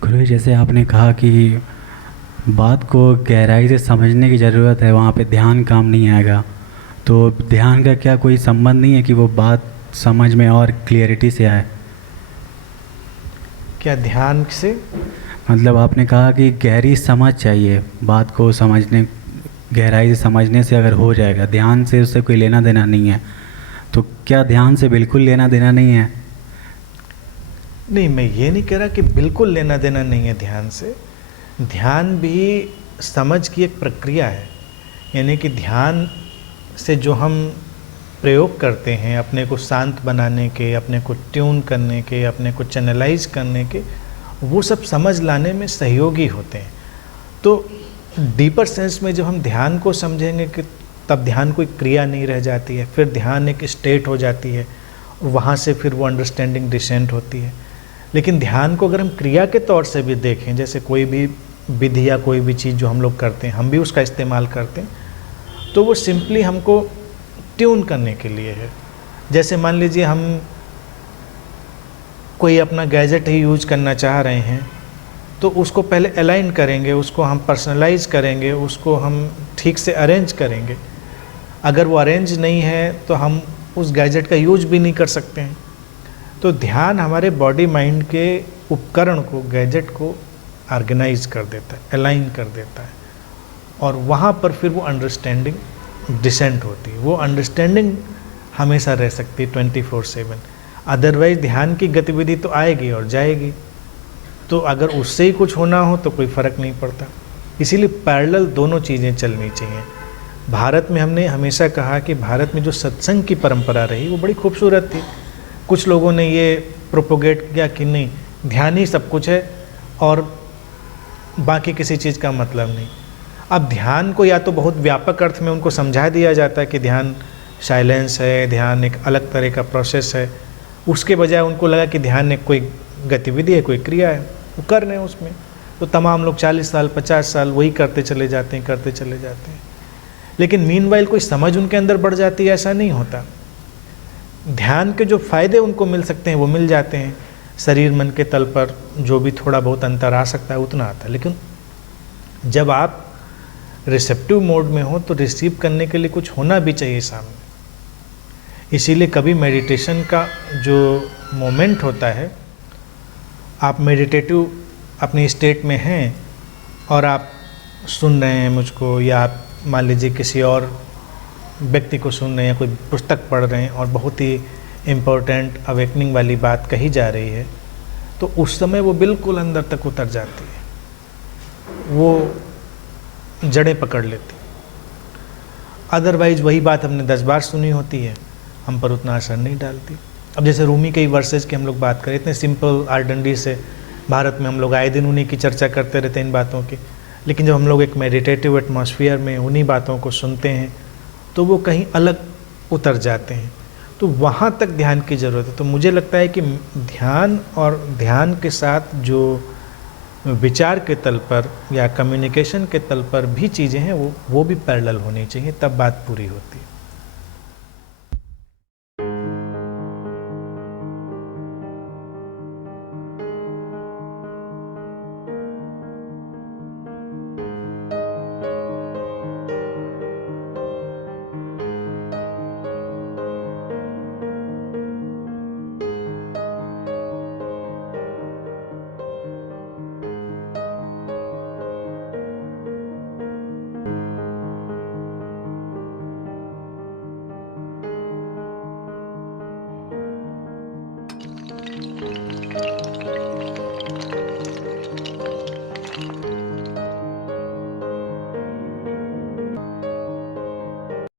गुरु जी, जैसे आपने कहा कि बात को गहराई से समझने की ज़रूरत है, वहाँ पे ध्यान काम नहीं आएगा। तो ध्यान का क्या कोई संबंध नहीं है कि वो बात समझ में और क्लियरिटी से आए? क्या ध्यान से? मतलब आपने कहा कि गहरी समझ चाहिए, बात को समझने, गहराई से समझने से अगर हो जाएगा, ध्यान से उससे कोई लेना देना नहीं है। तो क्या ध्यान से बिल्कुल लेना देना नहीं है? नहीं, मैं ये नहीं कह रहा कि बिल्कुल लेना देना नहीं है ध्यान से। ध्यान भी समझ की एक प्रक्रिया है। यानी कि ध्यान से जो हम प्रयोग करते हैं अपने को शांत बनाने के, अपने को ट्यून करने के, अपने को चैनलाइज करने के, वो सब समझ लाने में सहयोगी होते हैं। तो डीपर सेंस में जब हम ध्यान को समझेंगे कि तब ध्यान कोई क्रिया नहीं रह जाती है, फिर ध्यान एक स्टेट हो जाती है, वहाँ से फिर वो अंडरस्टैंडिंग डिसेंट होती है। लेकिन ध्यान को अगर हम क्रिया के तौर से भी देखें, जैसे कोई भी विधि या कोई भी चीज़ जो हम लोग करते हैं, हम भी उसका इस्तेमाल करते हैं, तो वो सिंपली हमको ट्यून करने के लिए है। जैसे मान लीजिए हम कोई अपना गैजेट ही यूज करना चाह रहे हैं, तो उसको पहले अलाइन करेंगे, उसको हम पर्सनलाइज करेंगे, उसको हम ठीक से अरेंज करेंगे। अगर वो अरेंज नहीं है तो हम उस गैजेट का यूज भी नहीं कर सकते हैं। तो ध्यान हमारे बॉडी माइंड के उपकरण को, गैजेट को ऑर्गेनाइज कर देता है, अलाइन कर देता है, और वहाँ पर फिर वो अंडरस्टैंडिंग डिसेंट होती है। वो अंडरस्टैंडिंग हमेशा रह सकती है 24/7। अदरवाइज ध्यान की गतिविधि तो आएगी और जाएगी, तो अगर उससे ही कुछ होना हो तो कोई फ़र्क नहीं पड़ता। इसीलिए पैरेलल दोनों चीज़ें चलनी चाहिए। भारत में हमने हमेशा कहा कि भारत में जो सत्संग की परंपरा रही वो बड़ी खूबसूरत थी। कुछ लोगों ने ये प्रोपोगेट किया कि नहीं, ध्यान ही सब कुछ है और बाकी किसी चीज़ का मतलब नहीं। अब ध्यान को या तो बहुत व्यापक अर्थ में उनको समझा दिया जाता है कि ध्यान साइलेंस है, ध्यान एक अलग तरह का प्रोसेस है। उसके बजाय उनको लगा कि ध्यान एक कोई गतिविधि है, कोई क्रिया है, वो कर रहे हैं उसमें। तो तमाम लोग 40 साल 50 साल वही करते चले जाते हैं। लेकिन मीनवाइल कोई समझ उनके अंदर बढ़ जाती है, ऐसा नहीं होता। ध्यान के जो फ़ायदे उनको मिल सकते हैं वो मिल जाते हैं। शरीर मन के तल पर जो भी थोड़ा बहुत अंतर आ सकता है उतना आता है। लेकिन जब आप रिसेप्टिव मोड में हो तो रिसीव करने के लिए कुछ होना भी चाहिए सामने। इसीलिए कभी मेडिटेशन का जो मोमेंट होता है, आप मेडिटेटिव अपनी स्टेट में हैं और आप सुन रहे हैं मुझको, या आप मान लीजिए किसी और व्यक्ति को सुन रहे हैं, कोई पुस्तक पढ़ रहे हैं और बहुत ही इम्पोर्टेंट अवेकनिंग वाली बात कही जा रही है, तो उस समय वो बिल्कुल अंदर तक उतर जाती है, वो जड़ें पकड़ लेती। अदरवाइज वही बात हमने 10 बार सुनी होती है, हम पर उतना असर नहीं डालती। अब जैसे रूमी के वर्सेस की हम लोग बात करें, इतने सिंपल आर्डनडी से भारत में हम लोग आए दिन उन्हीं की चर्चा करते रहते हैं इन बातों की। लेकिन जब हम लोग एक मेडिटेटिव एटमॉस्फेयर में उन्हीं बातों को सुनते हैं तो वो कहीं अलग उतर जाते हैं। तो वहाँ तक ध्यान की ज़रूरत है। तो मुझे लगता है कि ध्यान और ध्यान के साथ जो विचार के तल पर या कम्युनिकेशन के तल पर भी चीज़ें हैं वो भी पैरेलल होनी चाहिए, तब बात पूरी होती है।